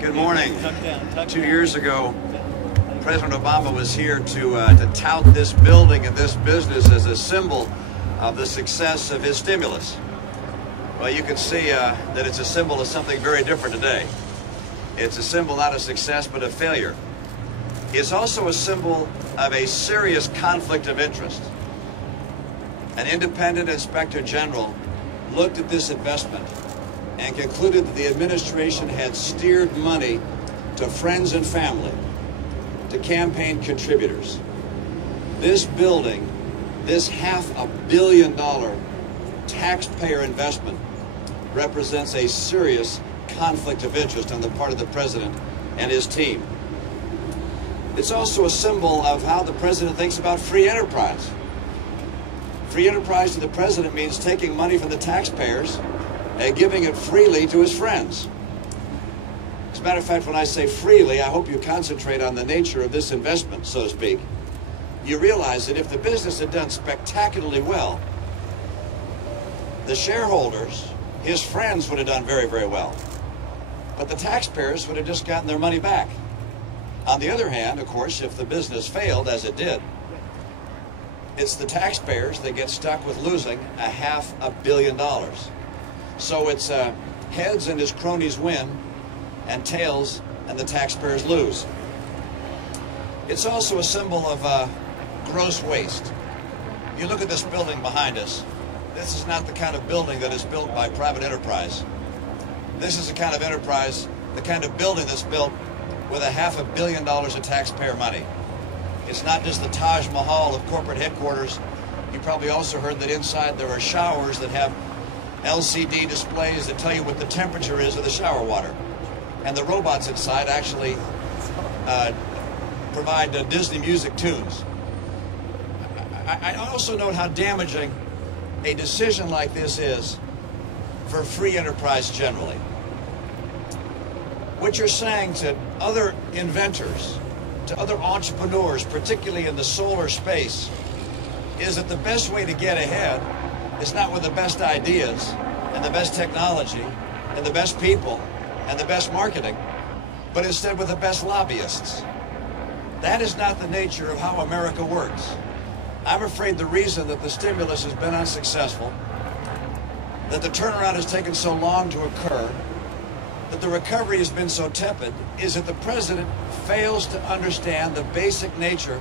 Good morning. 2 years ago, President Obama was here to tout this building and this business as a symbol of the success of his stimulus. Well, you can see that it's a symbol of something very different today. It's a symbol not of success, but of failure. It's also a symbol of a serious conflict of interest. An independent inspector general looked at this investment and concluded that the administration had steered money to friends and family, to campaign contributors. This building, this $500 million taxpayer investment, represents a serious conflict of interest on the part of the president and his team. It's also a symbol of how the president thinks about free enterprise. Free enterprise to the president means taking money from the taxpayers and giving it freely to his friends. As a matter of fact, when I say freely, I hope you concentrate on the nature of this investment, so to speak. You realize that if the business had done spectacularly well, the shareholders, his friends, would have done very, very well. But the taxpayers would have just gotten their money back. On the other hand, of course, if the business failed, as it did, it's the taxpayers that get stuck with losing $500 million. So it's heads and his cronies win, and tails and the taxpayers lose. It's also a symbol of gross waste. You look at this building behind us. This is not the kind of building that is built by private enterprise. This is the kind of enterprise, the kind of building that's built with $500 million of taxpayer money. It's not just the Taj Mahal of corporate headquarters. You probably also heard that inside there are showers that have LCD displays that tell you what the temperature is of the shower water. And the robots inside actually provide Disney music tunes. I also note how damaging a decision like this is for free enterprise generally. What you're saying to other inventors, to other entrepreneurs, particularly in the solar space, is that the best way to get ahead is not with the best ideas and the best technology and the best people and the best marketing, but instead with the best lobbyists. That is not the nature of how America works. I'm afraid the reason that the stimulus has been unsuccessful, that the turnaround has taken so long to occur, that the recovery has been so tepid, is that the president fails to understand the basic nature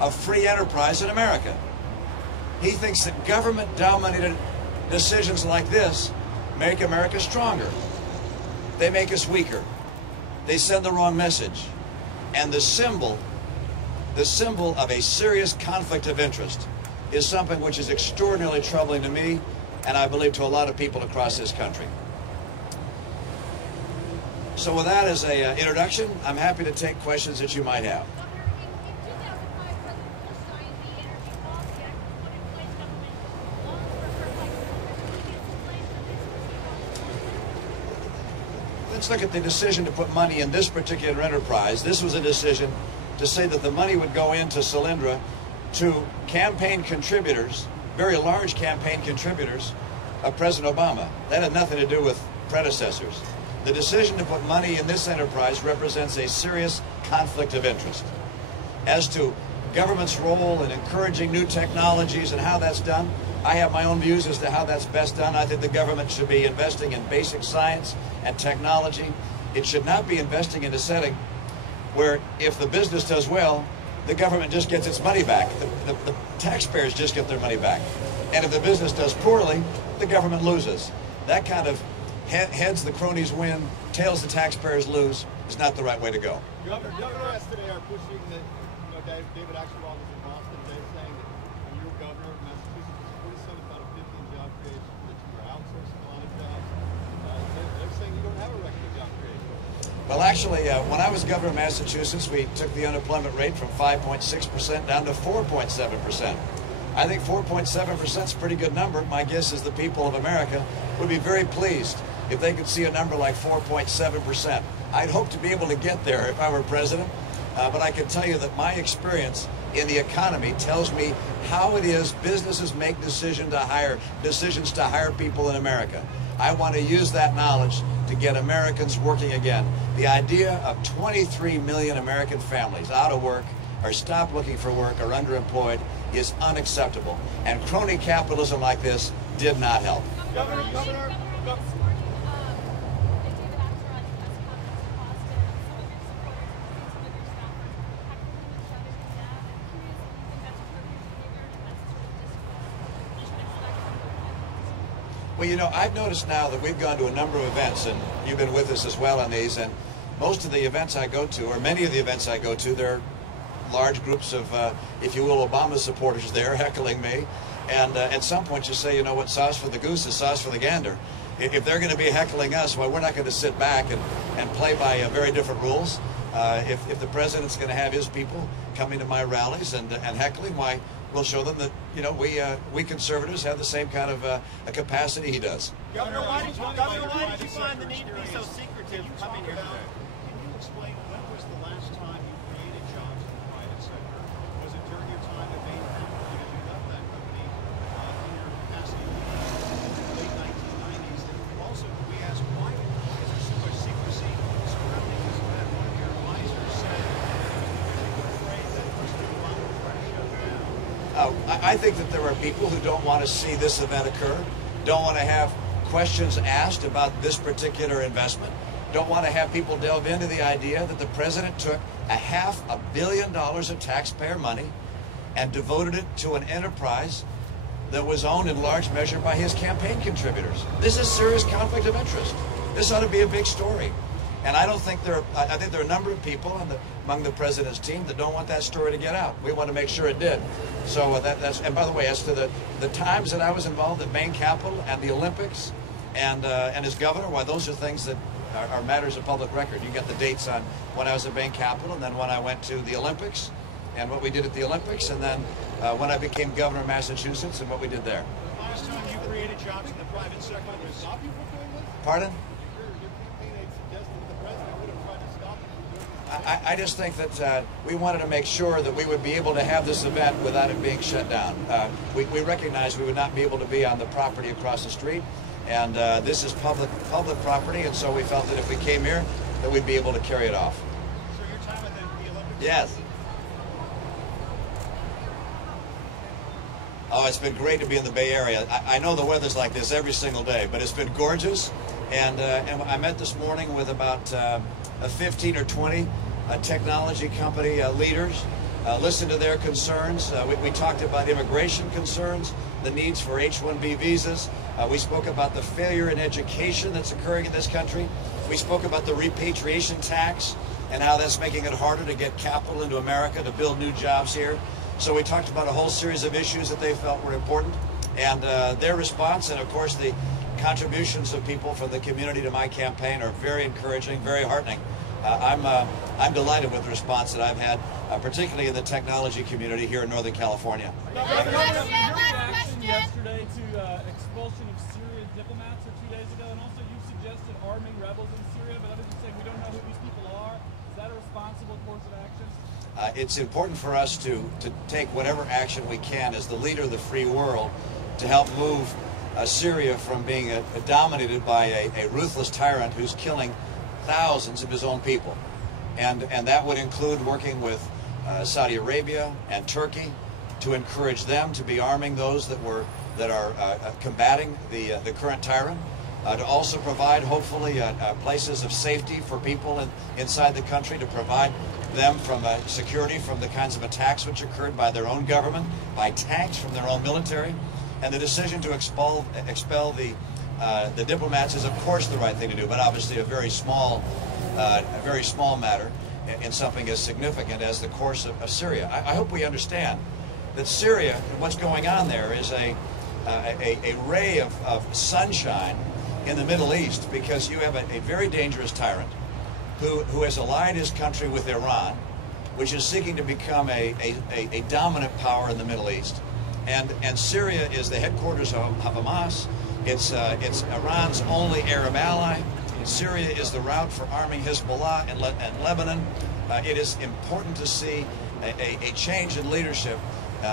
of free enterprise in America. He thinks that government-dominated decisions like this make America stronger. They make us weaker. They send the wrong message. And the symbol of a serious conflict of interest is something which is extraordinarily troubling to me, and I believe to a lot of people across this country. So with that as an introduction, I'm happy to take questions that you might have. Let's look at the decision to put money in this particular enterprise. This was a decision to say that the money would go into Solyndra to campaign contributors, very large campaign contributors of President Obama. That had nothing to do with predecessors. The decision to put money in this enterprise represents a serious conflict of interest. As to government's role in encouraging new technologies and how that's done, I have my own views as to how that's best done. I think the government should be investing in basic science and technology. It should not be investing in a setting where if the business does well, the government just gets its money back. The taxpayers just get their money back. And if the business does poorly, the government loses. That kind of heads the cronies win, tails the taxpayers lose is not the right way to go. Governor yesterday are pushing that, David Axelrod was in Boston today saying that when you were governor of Massachusetts, 47 out of 50 job creation, that you were outsourcing a lot of jobs. They're saying you don't have a record of job creation. Well, actually, when I was governor of Massachusetts, we took the unemployment rate from 5.6% down to 4.7%. I think 4.7% is a pretty good number. My guess is the people of America would be very pleased if they could see a number like 4.7%. I'd hope to be able to get there if I were president, but I can tell you that my experience in the economy tells me how it is businesses make decisions to hire people in America. I want to use that knowledge to get Americans working again. The idea of 23 million American families out of work or stopped looking for work or underemployed is unacceptable. And crony capitalism like this did not help. Governor. Well, you know, I've noticed now that we've gone to a number of events, and you've been with us as well on these, and most of the events I go to, or many of the events I go to, there are large groups of, if you will, Obama supporters there heckling me. And at some point you say, you know what, sauce for the goose is sauce for the gander. If they're going to be heckling us, well, we're not going to sit back and play by very different rules. If the president's going to have his people coming to my rallies and heckling, why, we'll show them that, you know, we conservatives have the same kind of a capacity he does. Governor, why did you find the need to be so secretive coming here today? Can you explain when was the last time you created jobs in the private sector? Was it during your time at Defunct? Because you left that company in your capacity in the late 1990s. And also, we asked why is there so much secrecy surrounding this event? One of your advisors said that you were afraid that President Obama would try to shut it down. I think that there are people who don't want to see this event occur, don't want to have questions asked about this particular investment, don't want to have people delve into the idea that the president took $500 million of taxpayer money and devoted it to an enterprise that was owned in large measure by his campaign contributors. This is serious conflict of interest. This ought to be a big story. And I think there are a number of people among the president's team that don't want that story to get out. We want to make sure it did. So and by the way, as to the times that I was involved at Bain Capital and the Olympics and as governor, why, those are things that are matters of public record. You get the dates on when I was at Bain Capital, and then when I went to the Olympics and what we did at the Olympics, and then when I became governor of Massachusetts and what we did there. The last time you created jobs in the private sector was... Stop you from doing this? Pardon? Your campaign aide suggested the president would have tried to stop you from doing this. I just think that we wanted to make sure that we would be able to have this event without it being shut down. We recognized we would not be able to be on the property across the street, and this is public property, and so we felt that if we came here, that we'd be able to carry it off. So your time at the Olympics... Yes. Oh, it's been great to be in the Bay Area. I know the weather's like this every single day, but it's been gorgeous. And I met this morning with about 15 or 20 technology company leaders. Listened to their concerns. We talked about immigration concerns, the needs for H-1B visas. We spoke about the failure in education that's occurring in this country. We spoke about the repatriation tax and how that's making it harder to get capital into America to build new jobs here. So we talked about a whole series of issues that they felt were important, and their response, and of course the contributions of people from the community to my campaign, are very encouraging, very heartening. I'm delighted with the response that I've had, particularly in the technology community here in Northern California. Your reaction yesterday to expulsion of Syrian diplomats 2 days ago, and also you suggested arming rebels in Syria, but others are saying we don't know who these people are. Is that a responsible course of action? It's important for us to take whatever action we can as the leader of the free world to help move Syria from being dominated by a ruthless tyrant who's killing thousands of his own people. And that would include working with Saudi Arabia and Turkey to encourage them to be arming those that are combating the current tyrant. To also provide, hopefully, places of safety for people inside the country, to provide them from security from the kinds of attacks which occurred by their own government, by tanks from their own military. And the decision to expel the diplomats is, of course, the right thing to do, but obviously a very small matter in something as significant as the course of Syria. I hope we understand that Syria, what's going on there, is a ray of sunshine in the Middle East, because you have a very dangerous tyrant who has allied his country with Iran, which is seeking to become a dominant power in the Middle East. And Syria is the headquarters of Hamas. It's Iran's only Arab ally. Syria is the route for arming Hezbollah and Lebanon. It is important to see a change in leadership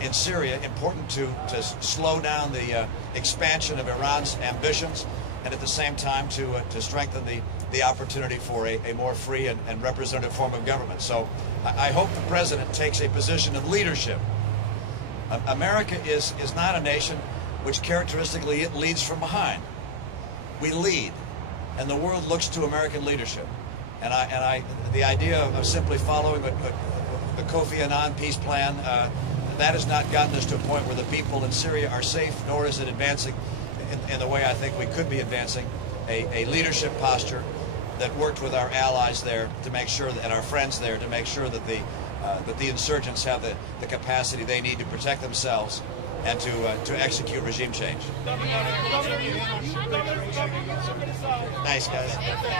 in Syria, important to slow down the expansion of Iran's ambitions. and at the same time to strengthen the opportunity for a more free and representative form of government. So I hope the president takes a position of leadership. America is not a nation which characteristically it leads from behind. We lead, and the world looks to American leadership. And the idea of simply following the Kofi Annan peace plan, that has not gotten us to a point where the people in Syria are safe, nor is it advancing in the way I think we could be advancing a leadership posture that worked with our allies there to make sure that, and our friends there to make sure that the insurgents have the capacity they need to protect themselves and to execute regime change. Nice, guys.